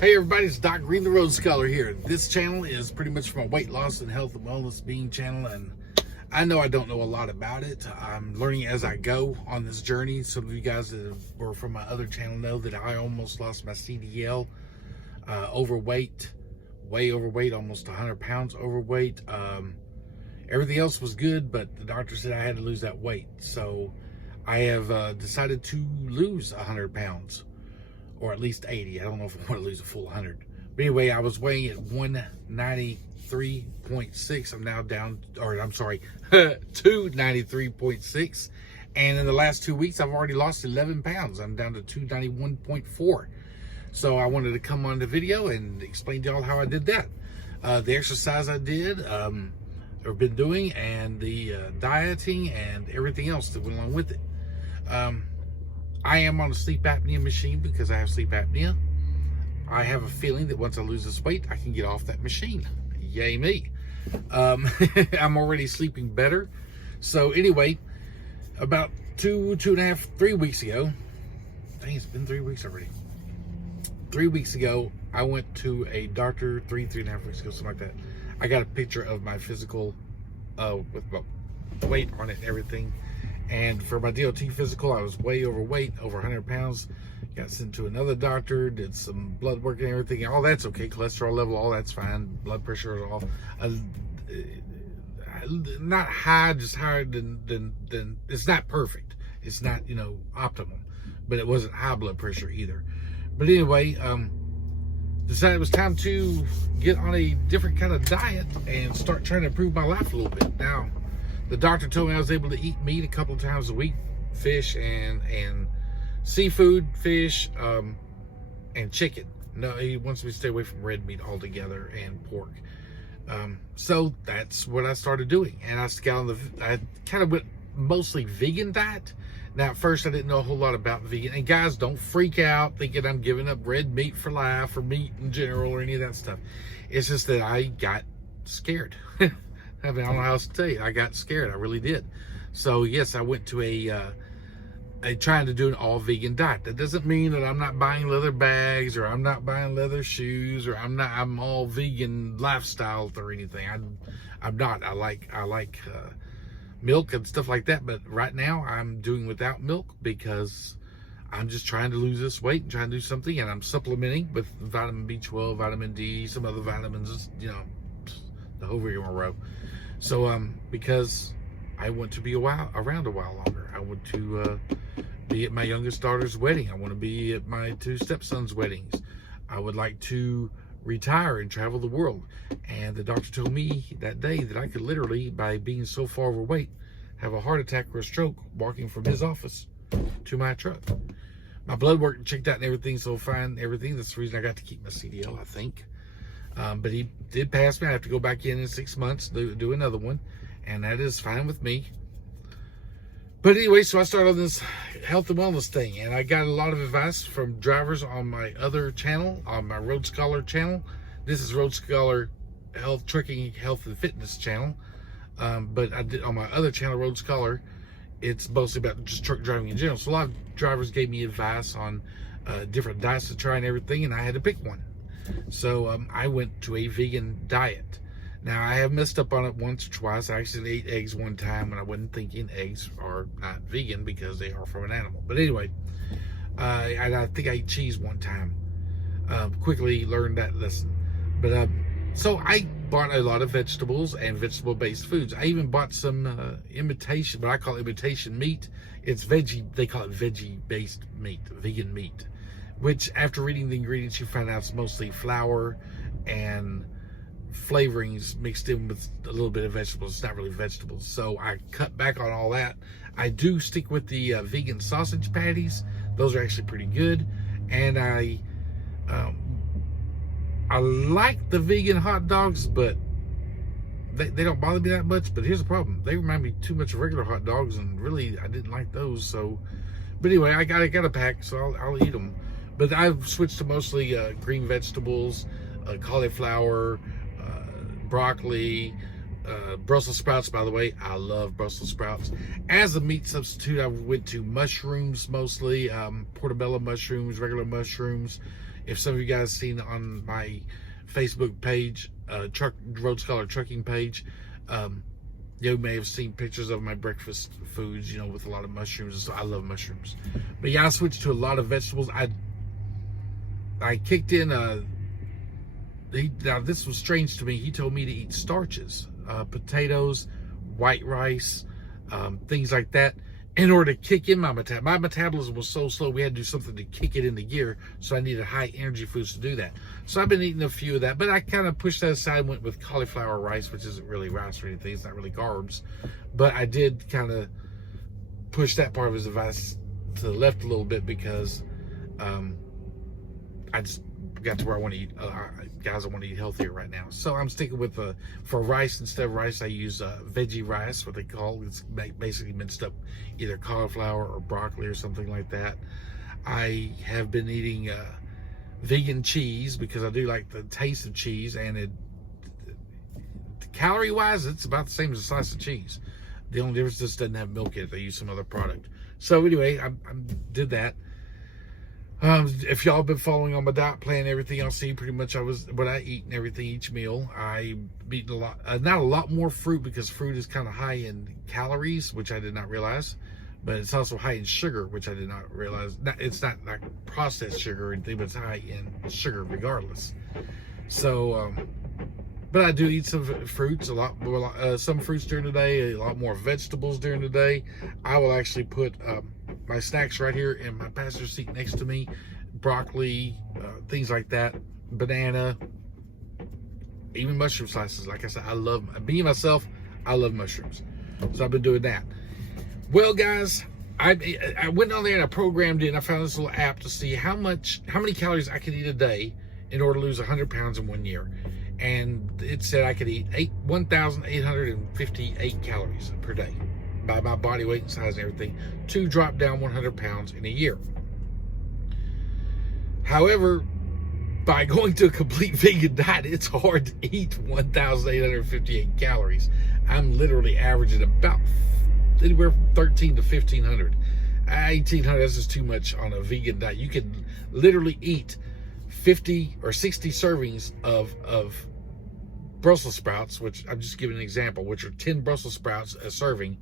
Hey everybody, it's Doc Green, the Road Scholar here. This channel is pretty much my weight loss and health and wellness being channel, and I know I don't know a lot about it. I'm learning as I go on this journey. Some of you guys that were from my other channel know that I almost lost my CDL. Overweight, way overweight, almost 100 pounds overweight. Everything else was good, but the doctor said I had to lose that weight. So I have decided to lose 100 pounds. Or at least 80. I don't know if I want to lose a full 100. But anyway, I was weighing at 193.6. I'm now down, or I'm sorry, 293.6. And in the last 2 weeks, I've already lost 11 pounds. I'm down to 291.4. So I wanted to come on the video and explain to y'all how I did that. The exercise I did, or been doing, and the dieting and everything else that went along with it. I am on a sleep apnea machine because I have sleep apnea. I have a feeling that once I lose this weight, I can get off that machine. Yay me. I'm already sleeping better. So anyway, about 3 weeks ago, dang, it's been 3 weeks already. 3 weeks ago, I went to a doctor, 3.5 weeks ago, something like that. I got a picture of my physical with my weight on it and everything. And for my DOT physical, I was way overweight, over 100 pounds. Got sent to another doctor, did some blood work and everything. All that's okay. Cholesterol level, all that's fine. Blood pressure is all not high, just higher than it's not perfect. It's not, optimum, but it wasn't high blood pressure either. But anyway, decided it was time to get on a different kind of diet and start trying to improve my life a little bit. Now, the doctor told me I was able to eat meat a couple of times a week, fish and seafood, fish, and chicken. No, he wants me to stay away from red meat altogether and pork. So that's what I started doing. And I kind of went mostly vegan diet. Now, at first, I didn't know a whole lot about vegan. And guys, don't freak out thinking I'm giving up red meat for life or meat in general or any of that stuff. It's just that I got scared. I mean, I don't know how else to tell you. I got scared. I really did. So yes, I went to a trying to do an all vegan diet. That doesn't mean that I'm not buying leather bags or I'm not buying leather shoes or I'm all vegan lifestyle or anything. I'm not. I like milk and stuff like that. But right now I'm doing without milk because I'm just trying to lose this weight and trying to do something. And I'm supplementing with vitamin B12, vitamin D, some other vitamins, the whole rigmarole. So, because I want to be around a while longer. I want to be at my youngest daughter's wedding. I want to be at my two stepsons' weddings. I would like to retire and travel the world. And the doctor told me that day that I could literally, by being so far overweight, have a heart attack or a stroke walking from his office to my truck. My blood work checked out and everything, so fine, everything. That's the reason I got to keep my CDL, I think. But he did pass me. I have to go back in 6 months, do another one, and that is fine with me. But anyway, so I started on this health and wellness thing, and I got a lot of advice from drivers on my other channel, on my Road Scholar channel. This is Road Scholar Health, Trucking, Health, and Fitness channel. But I did on my other channel, Road Scholar, it's mostly about just truck driving in general. So a lot of drivers gave me advice on different diets to try and everything, and I had to pick one. So I went to a vegan diet. Now, I have messed up on it once or twice. I actually ate eggs one time when I wasn't thinking eggs are not vegan because they are from an animal. But anyway, I think I ate cheese one time. Quickly learned that lesson. But so I bought a lot of vegetables and vegetable-based foods. I even bought some imitation, what I call imitation meat. It's veggie. They call it veggie-based meat, vegan meat. Which, after reading the ingredients, you find out it's mostly flour and flavorings mixed in with a little bit of vegetables. It's not really vegetables. So I cut back on all that. I do stick with the vegan sausage patties. Those are actually pretty good. And I like the vegan hot dogs, but they don't bother me that much. But here's the problem. They remind me too much of regular hot dogs, and really, I didn't like those. So, but anyway, I got a pack, so I'll eat them. But I've switched to mostly green vegetables, cauliflower, broccoli, Brussels sprouts. By the way, I love Brussels sprouts. As a meat substitute, I went to mushrooms mostly, portobello mushrooms, regular mushrooms, If some of you guys seen on my Facebook page, Road Scholar Trucking page, you may have seen pictures of my breakfast foods, with a lot of mushrooms. So I love mushrooms. But yeah, I switched to a lot of vegetables. I kicked in now this was strange to me. He told me to eat starches, potatoes, white rice, things like that, in order to kick in my metabolism. My metabolism was so slow, we had to do something to kick it into gear, so I needed high energy foods to do that. So I've been eating a few of that, but I kind of pushed that aside and went with cauliflower rice, which isn't really rice or anything. It's not really carbs. But I did kind of push that part of his advice to the left a little bit because I just got to where I want to eat, guys, I want to eat healthier right now. So I'm sticking with, for rice, instead of rice, I use veggie rice, what they call, it's basically minced up either cauliflower or broccoli or something like that. I have been eating vegan cheese because I do like the taste of cheese, and calorie wise, it's about the same as a slice of cheese. The only difference is it doesn't have milk in it. They use some other product. So anyway, I did that. If y'all been following on my diet plan, everything I'll see pretty much what I eat and everything each meal. I eat a lot, not a lot more fruit, because fruit is kind of high in calories, which I did not realize, but it's also high in sugar, which I did not realize. It's not like processed sugar or anything, but it's high in sugar regardless. So, but I do eat some fruits, some fruits during the day, a lot more vegetables during the day. I will actually put my snacks right here in my passenger seat next to me. Broccoli, things like that, banana, even mushroom slices. Like I said, I love myself. I love mushrooms, so I've been doing that. Well, guys, I went on there and I programmed it. And I found this little app to see how many calories I could eat a day in order to lose 100 pounds in 1 year. And it said I could eat 1,858 calories per day by my body weight and size and everything to drop down 100 pounds in a year. However, by going to a complete vegan diet, it's hard to eat 1,858 calories. I'm literally averaging about anywhere from 1,300 to 1,500. 1,800 is just too much on a vegan diet. You can literally eat 50 or 60 servings of Brussels sprouts, which I'm just giving an example, which are 10 Brussels sprouts a serving.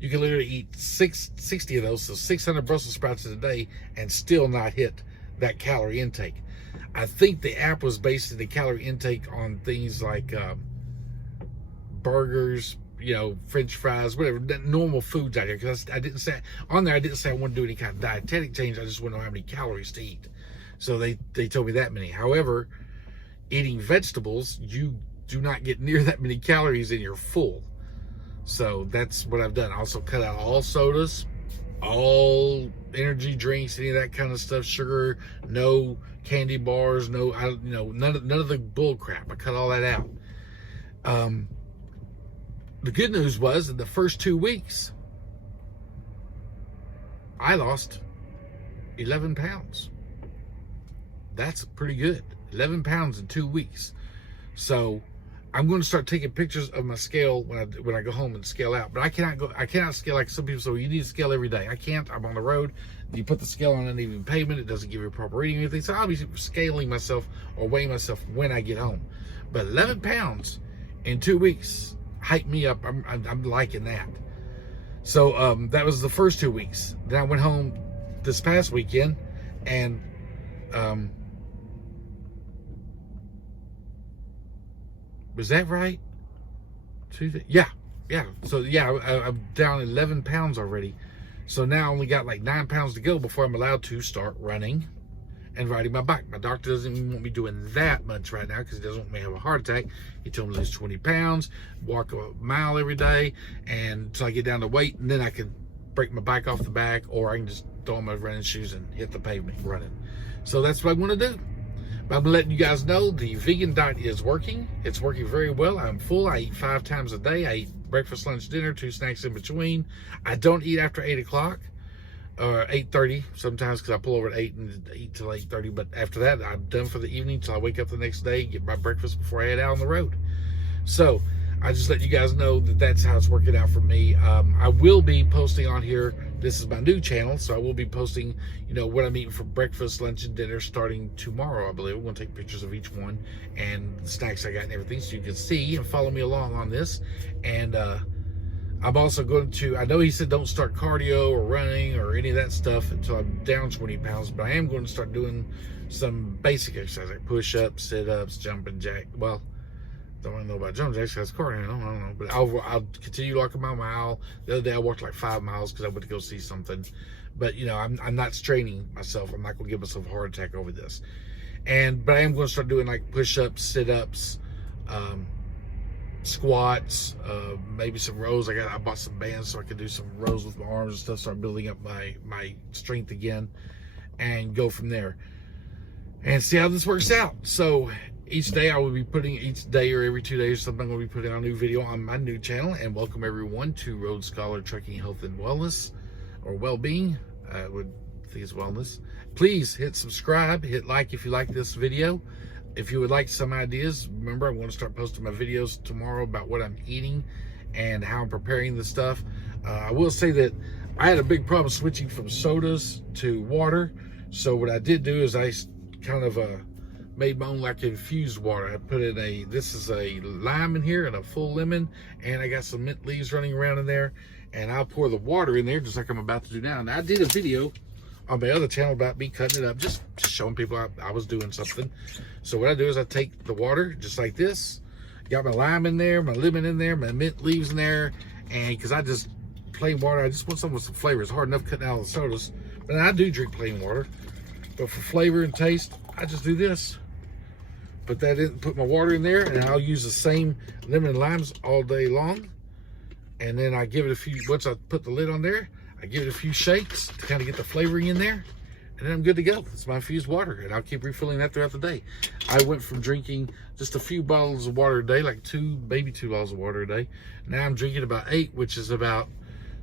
You can literally eat 60 of those, so 600 Brussels sprouts in a day, and still not hit that calorie intake. I think the app was basing the calorie intake on things like burgers, French fries, whatever, normal foods out here. Because I didn't say I wanted to do any kind of dietetic change. I just want to know how many calories to eat. So they told me that many. However, eating vegetables, you do not get near that many calories and you're full. So that's what I've done. I also cut out all sodas, all energy drinks, any of that kind of stuff, sugar, no candy bars, none of the bull crap. I cut all that out. The good news was, in the first 2 weeks, I lost 11 pounds. That's pretty good. 11 pounds in 2 weeks. So I'm going to start taking pictures of my scale when I go home and scale out. But I cannot scale like some people say, well, you need to scale every day. I can't. I'm on the road. You put the scale on uneven pavement, it doesn't give you a proper reading or anything. So I'll be scaling myself or weighing myself when I get home. But 11 pounds in 2 weeks hyped me up. I'm liking that. So that was the first 2 weeks. Then I went home this past weekend, and was that right? Tuesday? Yeah. So yeah, I'm down 11 pounds already. So now I only got like 9 pounds to go before I'm allowed to start running and riding my bike. My doctor doesn't even want me doing that much right now because he doesn't want me to have a heart attack. He told me to lose 20 pounds, walk a mile every day, and until I get down to weight, and then I can break my bike off the back, or I can just throw on my running shoes and hit the pavement running. So that's what I want to do. But I'm letting you guys know the vegan diet is working. It's working very well. I'm full. I eat 5 times a day. I eat breakfast, lunch, dinner, 2 snacks in between. I don't eat after 8 o'clock or 8:30 sometimes, because I pull over at 8 and eat till 8:30. But after that, I'm done for the evening till I wake up the next day, get my breakfast before I head out on the road. So I just let you guys know that that's how it's working out for me. I will be posting on here this is my new channel, so I will be posting, you know, what I'm eating for breakfast, lunch, and dinner starting tomorrow, I believe. I'm going to take pictures of each one and the snacks I got and everything, so you can see and follow me along on this. And I'm also going to, I know he said don't start cardio or running or any of that stuff until I'm down 20 pounds, but I am going to start doing some basic exercise, like push-ups, sit-ups, jumping jack. Well, don't really know about jumping jacks, that's cardio, I don't know. But I'll continue walking my mile. The other day I walked like 5 miles because I went to go see something. But, you know, I'm not straining myself. I'm not going to give myself a heart attack over this. But I am going to start doing like push-ups, sit-ups, squats, maybe some rows. I bought some bands so I could do some rows with my arms and stuff, start building up my strength again and go from there and see how this works out. So each day I will be putting, each day or every 2 days, something I'm going to be putting out a new video on my new channel. And welcome everyone to Road Scholar Trucking Health and Wellness, or well-being. I would think it's wellness. Please hit subscribe, hit like if you like this video. If you would like some ideas, remember I'm going to start posting my videos tomorrow about what I'm eating and how I'm preparing the stuff. I will say that I had a big problem switching from sodas to water. So what I did do is I kind of made my own like infused water. I put in this is a lime in here and a full lemon, and I got some mint leaves running around in there, and I'll pour the water in there just like I'm about to do now. And I did a video on my other channel about me cutting it up, just showing people I was doing something. So what I do is I take the water just like this, got my lime in there, my lemon in there, my mint leaves in there, and because I just plain water, I just want something with some flavor. It's hard enough cutting out all the sodas, but I do drink plain water. But for flavor and taste, I just do this. Put that in, put my water in there, and I'll use the same lemon and limes all day long. And then I give it a few, once I put the lid on there, I give it a few shakes to kind of get the flavoring in there, and then I'm good to go. It's my infused water, and I'll keep refilling that throughout the day. I went from drinking just a few bottles of water a day, like maybe two bottles of water a day. Now I'm drinking about 8, which is about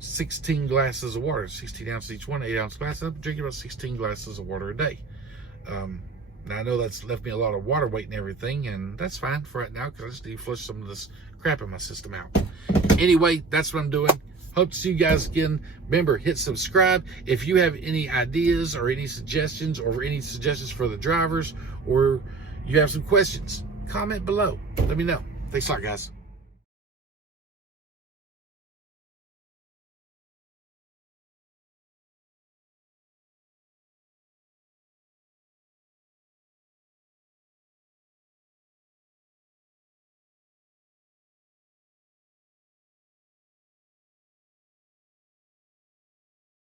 16 glasses of water, 16 ounces each one, 8-ounce glasses. I'm drinking about 16 glasses of water a day. Now I know that's left me a lot of water weight and everything, and that's fine for right now because I just need to flush some of this crap in my system out. Anyway, that's what I'm doing. Hope to see you guys again. Remember, hit subscribe. If you have any ideas or any suggestions for the drivers, or you have some questions, comment below. Let me know. Thanks a lot, guys.